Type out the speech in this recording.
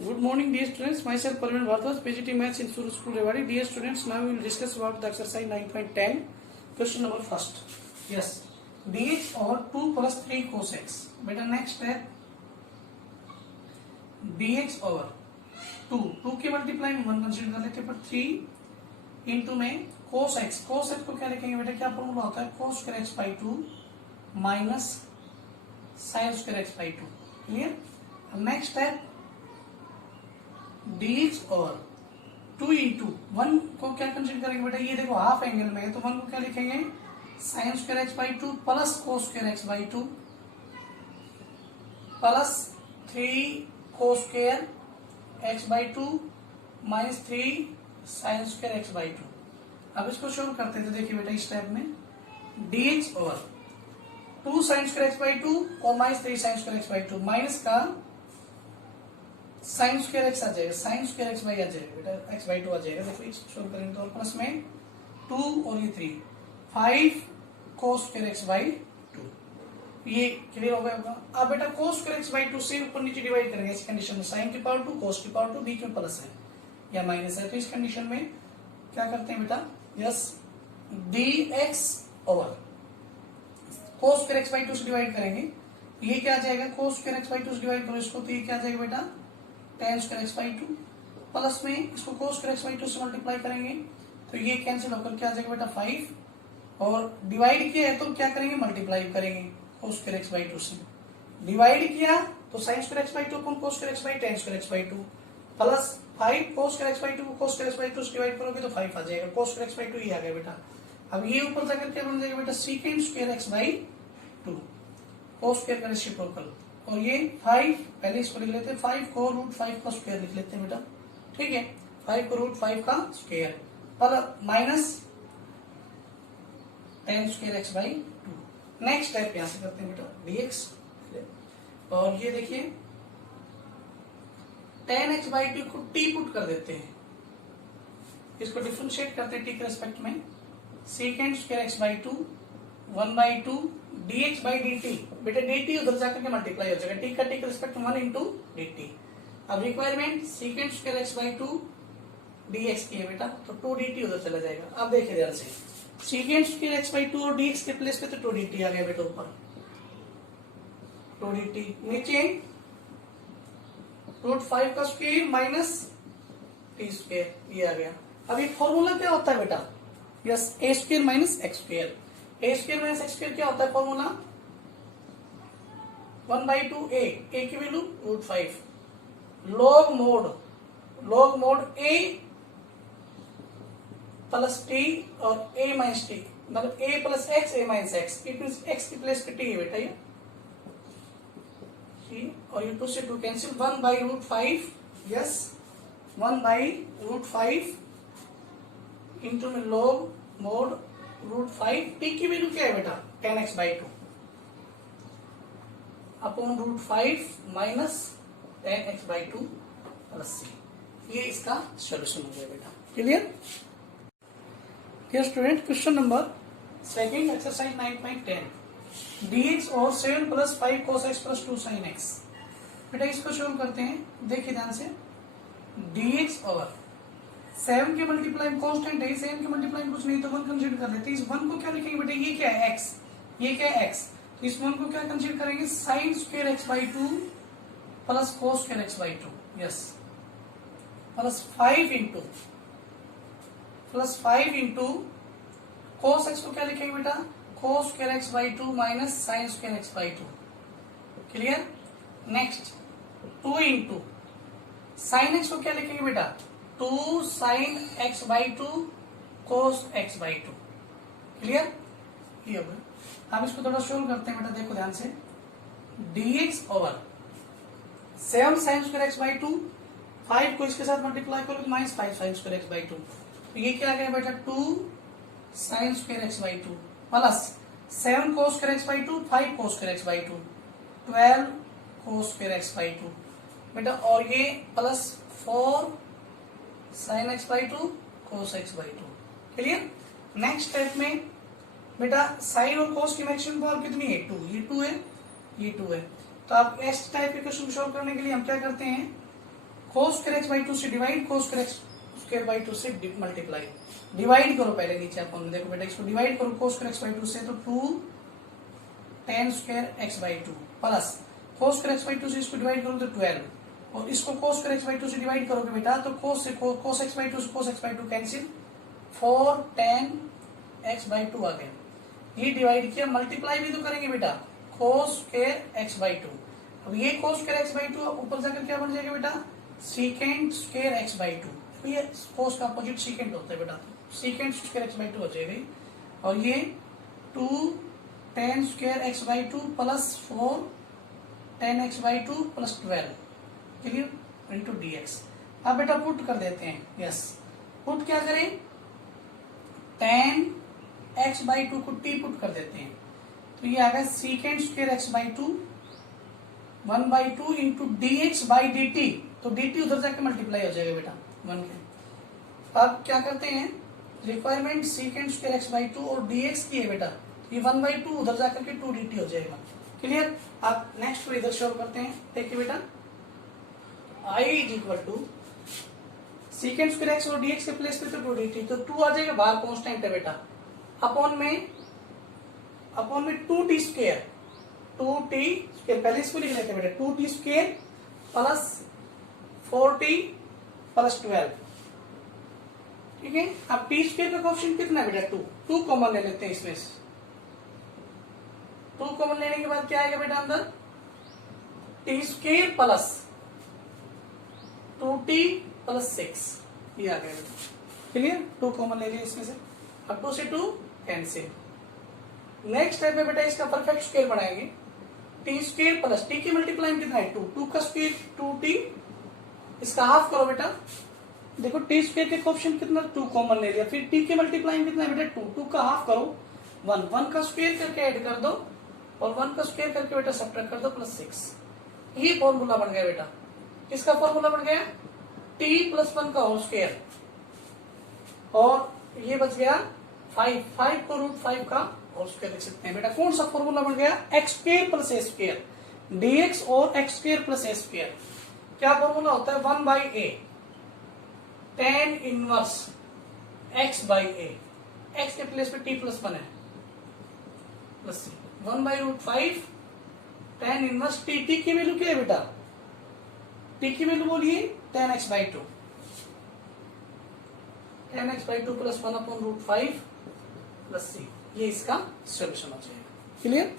Good morning, dear students. Myself Parveen Bhardas, PGT Maths in Suru School Rewari. Dear students, now we will discuss about the exercise 9.10. Question number first. Yes, dx over 2 plus 3 cos x. Beta next step, dx over 2. 2 के multiply में 1 consider कर लेते हैं, पर 3 into में cos x. cos x को क्या लिखेंगे बेटा? क्या फॉर्मूला होता है? cos square x by 2 minus sin square x by 2. Clear? Next step, dx और 2 इंटू 1 को क्या कंसिडर करेंगे बेटा? ये देखो हाफ एंगल में है, तो 1 को क्या लिखेंगे? Sine square x by 2 plus cos square x by 2 plus 3 cos square x by 2 minus 3 sine square x by 2. अब इसको शो करते हैं, तो देखिए बेटा इस स्टेप में dx और 2 साइन स्क्वायर एक्स बाई 2 और minus 3 sine square x by 2 minus का साइन स्क्वायर एक्स आ जाएगा, साइन स्क्वायर एक्स बाई आ जाएगा बेटा, एक्स बाई 2 आ जाएगा. देखो इसको सोल्व करेंगे तो प्लस में 2 और ये 3 5 कोस स्क्वायर एक्स बाई 2. ये क्लियर हो गया होगा. अब बेटा कोस स्क्वायर एक्स बाई 2 से ऊपर नीचे डिवाइड करेंगे इस कंडीशन में. साइन की पावर 2 कोस की पावर 2 बीच में प्लस है या माइनस है, तो इस कंडीशन में क्या करते हैं बेटा? Yes, dx over cos square x by 2 से डिवाइड करेंगे, ये क्या आ जाएगा? कोस स्क्वायर एक्स बाई 2 से डिवाइड करो इसको, तो ये क्या आ जाएगा बेटा? tan square x by 2 plus में इसको cos स्क्वायर एक्स बाई 2 से मल्टीप्लाई करेंगे, तो ये कैंसिल होकर क्या आ जाएगा बेटा? 5. और डिवाइड किया है तो क्या करेंगे? मल्टीप्लाई करेंगे cos स्क्वायर एक्स बाई 2 से. डिवाइड किया तो sin square x by 2 upon cos square x by tan square x by 2 plus 5 cos square x by 2 को cos स्क्वायर एक्स बाई 2 से डिवाइड करोगे तो 5 आ जाएगा. cos स्क्वायर एक्स बाई 2 ये आ गया बेटा. अब ये ऊपर जाकर क्या बन जाएगा बेटा? Second square x by 2 cos square का रेसिप्रोकल, और ये 5 पहले इसको लिख लेते हैं, 5 को रूट 5 का स्क्वायर लिख लेते हैं बेटा. ठीक है, 5 को रूट 5 का स्क्वायर पर minus tan square x by 2. Next step यहां से करते हैं बेटा, dx. और ये देखिए tan x बाई 2 को t पुट कर देते हैं, इसको डिफरेंशिएट करते हैं t के रेस्पेक्ट में. Second square x by 2 1 by 2 dx by dt. बेटा dt उधर जाकर के मल्टीप्लाई हो जाएगा, t का t के रिस्पेक्ट 1 इंटू dt. अब requirement second square x by 2 dx की है बेटा, तो 2 dt उधर चला जाएगा. अब देखिए ध्यान से, सेकेंड स्क्वायर एक्स बाई 2 और dx के प्लेस पे तो 2 dt आ गया बेटा ऊपर, 2 dt नीचे रूट 5 का स्क्वायर माइनस t स्क्वायर, ये आ गया. अब ये फॉर्मूला क्या होता है बेटा? Yes, a square minus x square. A square minus x square क्या होता है फॉर्मूला? 1 बाई 2 ए की value root 5 log mod a plus t और ए माइनस टी, मतलब a plus x a minus x. It mean x की place पे t है बेटा ये, और ये 2 से 2 cancel. 1 by root 5, yes 1 by root 5 into में log मोड रूट 5. टी की वैल्यू क्या है बेटा? tan x by 2 upon root 5 minus tan x by 2 plus C. ये इसका सोल्यूशन हो गया बेटा. Clear? Dear student, question number second, exercise 9.10. dx और 7 plus 5 cos x plus 2 sin x. बेटा इसको सोल्व करते हैं, देखिए ध्यान से. dx और 7 के मल्टीप्लाई कांस्टेंट है, 7 के मल्टीप्लाई कुछ नहीं तो 1 कंसीडर कर लेते हैं. इस 1 को क्या लिखेंगे बेटा? ये क्या है? x. ये क्या है? x. तो इस 1 को क्या कंसीडर करेंगे? Sine square x by 2 plus cos square x by 2. Yes, plus 5 into cos x को क्या लिखेंगे बेटा? Cos square x by 2 minus sine square x by 2. Clear? Next 2 into sine x को क्या लिखेंगे बेटा? 2 sine x by 2 cos x by 2. Clear? ये हो गया. अब इसको थोड़ा सोल्व करते हैं बेटा, देखो ध्यान से. dx over 7 sine square x by 2, 5 को इसके साथ मल्टीप्लाई करो तो minus 5 sine square x by 2. तो ये क्या आ गया बेटा? 2 sine square x by 2 plus 7 cos square x by 2, 5 cos square x by 2, 12 cos square x by 2 बेटा. और ये plus 4 sine x by 2 cos x by 2. Clear? Next step में बेटा साइन और कोस की मैक्सिमम पावर कितनी है? 2. ये 2 है, ये 2 है. तो आप इस टाइप के क्वेश्चन सॉल्व करने के लिए हम क्या करते हैं? cos square x by two से divide, cos square x square by two से मल्टीप्लाई। डिवाइड करो पहले नीचे अपन, देखो बेटा इसको डिवाइड करो cos square x by two से, तो 2 tan square x by two plus cos square x by two से इसको डिवाइड करो तो 12, और इसको cos square x by two से डिवाइड करोगे बेटा तो cos से cos एक्स बाई टू से cos x by two cancel, 4 tan x by two आ गया। ये डिवाइड किया, मल्टीप्लाई भी तो करेंगे बेटा, cos square x by to. अब ये cos square x by to ऊपर जाकर क्या बन जाएगा बेटा, सीकेंड स्क्वायर एक्स बाई टू। ये cos का अपोजिट सीकेंड होता है बेटा, सीकेंड स्क्वायर एक्स बाई टू हो जाएगा। और ये 2 tan square x by two plus 4 tan x by two plus 12, clear, into dx। अब बेटा पुट कर देते हैं, यस पुट क्या करें, tan एक्स बाई टू को t पुट कर देते हैं, तो ये आ गया सीकेंड square x by to 1/2 into dx by dt, तो dt उधर जाके मल्टीप्लाई हो जाएगा बेटा 1 के। अब क्या करते हैं, requirement सीकेंड square x by to और dx की है बेटा, ये 1/2 उधर जाकर के 2 dt हो जाएगा, क्लियर। आप नेक्स्ट को इधर शोर करते हैं, देखिए बेटा i is equal to secant square x और dx के प्लेस पे तो 2 dt, तो 2 आ जाएगा, बाहर कांस्टेंट है बेटा, अपॉन में 2t स्क्वायर, 2t स्क्वायर, पहले इसको लिख लेते हैं बेटा, 2t square plus 4t plus 12, ठीक है। अब t स्क्वायर का कोएफिशिएंट कितना है बेटा, 2 कॉमन ले लेते हैं इसमें से, 2 कॉमन लेने के बाद क्या आएगा बेटा अंदर, t square plus 2t plus 6, ये आ गया बेटा, क्लियर। 2 कॉमन ले लिया इसमें से, अब 2 से 2 कैंसिल। नेक्स्ट स्टेप में बेटा इसका परफेक्ट स्क्वायर बनाएंगे, टी स्क्वायर प्लस टी की मल्टीप्लाई कितना है 2 का स्क्वायर 2t, इसका हाफ करो बेटा, देखो टी स्क्वायर के कोएफिशिएंट कितना 2 कॉमन ले लिया, फिर टी की मल्टीप्लाई कितना है बेटा 2 का हाफ करो 1 का स्क्वायर करके ऐड कर दो, और 1 का स्क्वायर करके बेटा सब्ट्रैक्ट कर दो प्लस 6। ये फॉर्मूला बन गया बेटा, किसका फॉर्मूला बन गया, t प्लस 1 का होल स्क्वायर, और ये बच गया 5 को √5 का होल स्क्वायर लिख सकते हैं बेटा। कौन सा फॉर्मूला बन गया, एक्स स्क्वायर प्लस ए स्क्वायर, dx और एक्स स्क्वायर प्लस ए स्क्वायर, क्या फॉर्मूला होता है 1/a tan inverse x by a, x के प्लेस पे t प्लस 1 है प्लस 1/√5 tan इनवर्स t की वैल्यू क्या है बेटा, t की वैल्यू बोलिए tan x by two, tan x by two plus 1/√5 plus c, ये इसका सोल्यूशन हो जाएगा, क्लियर।